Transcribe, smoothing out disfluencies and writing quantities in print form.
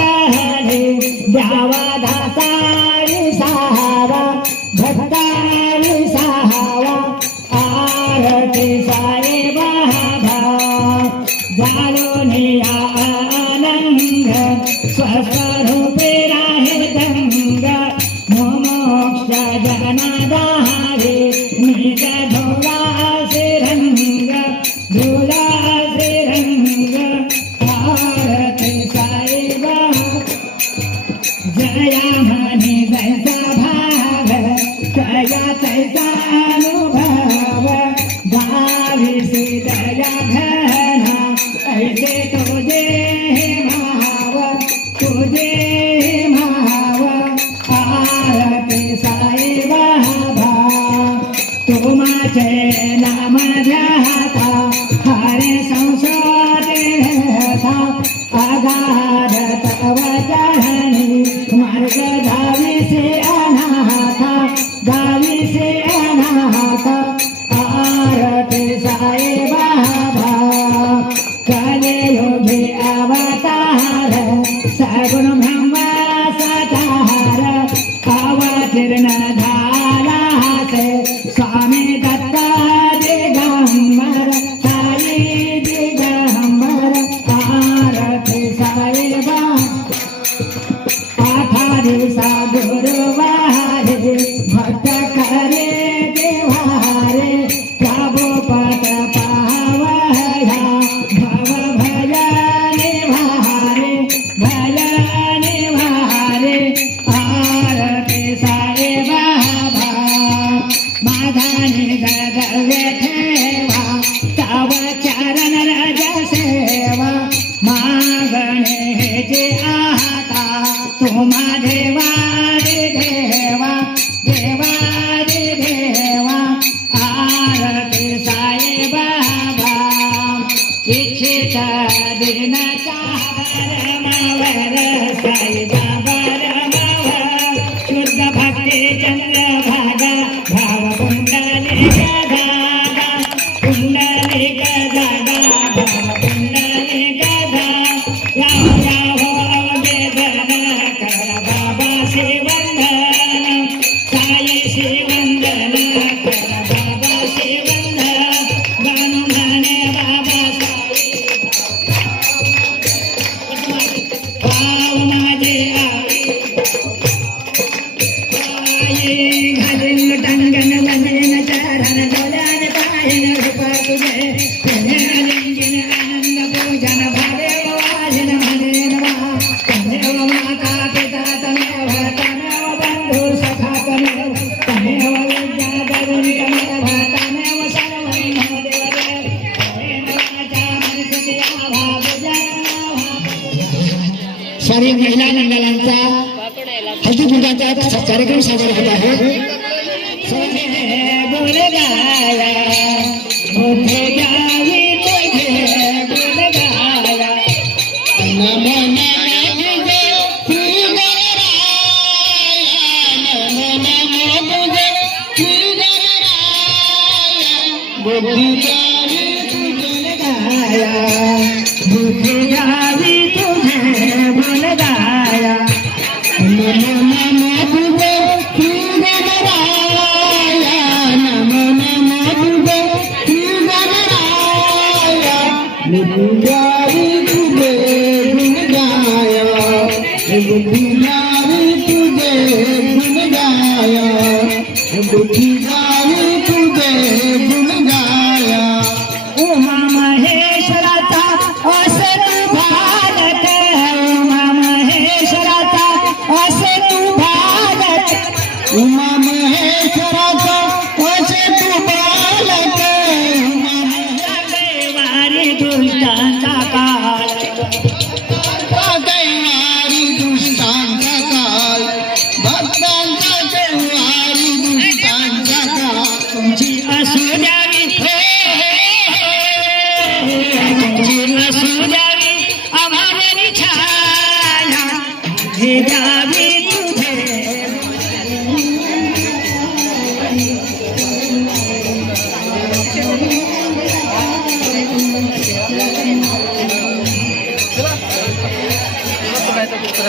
तहरे द्यावा दासा विसावा भक्ता विसावा आरती साई बाबा झालो निया आनंद स्वस्वरूपे राहे दंग मोक्ष जनाधारे निज धोळा श्रीरंग धोळा श्रीरंग आरती साई बाबा जया म्हणे जैसा भाव तया तैसा अनुभव गाविसी दया घना ऐसे तुझे भाव तुझे भाव आरती साई बाबा तुमाचे नाम ध्याता हरे संसारे था अगाध तव चरणी मार्ग गावी से अनाथ आरती साई बाबा कलियुगी अवतार सगुण ब्रह्म सतार अवतीर्ण झाला से स्वामी दत्त दिगंबर साई दिगंबर आरती साई बाबा आठा दिवसा गुरुवारे भक्त करे देवारे प्रभु पद पावया भव भजने भारे आरती साई बाबा माधानी गगवे ठेवा तव चरण रज सेवा मागणे जे आता तुम्हा देवा रे देवा देवा रे देवा आरती साई बाबा इच्छित दिन चारमावर साई बाबा रमावर शुद्ध भक्ती चंद्र भागा भाव कुंडलिक धागा कुंडलिक धागा भाव कुंडलिक धागा राहो बाबा शिवंदन साई शिवंदन कर बाबा शिवंदन गणुधने बाबा साई भाव माझे आई घालीन टंगन लंगेन चरण डोल्यान पायन रूप तुझे तुझे लिंगीन आनंद पूजन भादेव वाजिन म्हणेन वा तमेव माता पिता तमेव तमेव बंधु सखा तमेव तमेव विद्या दरुणी तमेव तमेव सर्वै नमो देवदेव तमेव वाचा मनसुती भाव सारी महिला मंडळांचा हळदी कुंकाचा कार्यक्रम सादर होत आहे बोल गाया मोठे गावी तुझे बोल गाया बुद्धि गावी तुझे बोल गाया नमो नमो तुझे श्री गणराया नमो नमो तुझे श्री गणराया बुद्धि गावी तुझे गुण गाया बुद्धि गावी तुझे गुण गाया बुद्धि गावी तुझे गुण गाया उमा महेश्वराचा असे तू भारत उमा महेश्वराचा असे तू भारत उमा महेश्वराचा असे तू बालक वारी दुष्टांचा काळ कैवारी दुष्टांचा काळ भक्तांचा कैवारी दुष्टांचा काळ तुमची असू द्यावी तुमची असू द्यावी आभारी छाया हे द्यावी तुझे Apa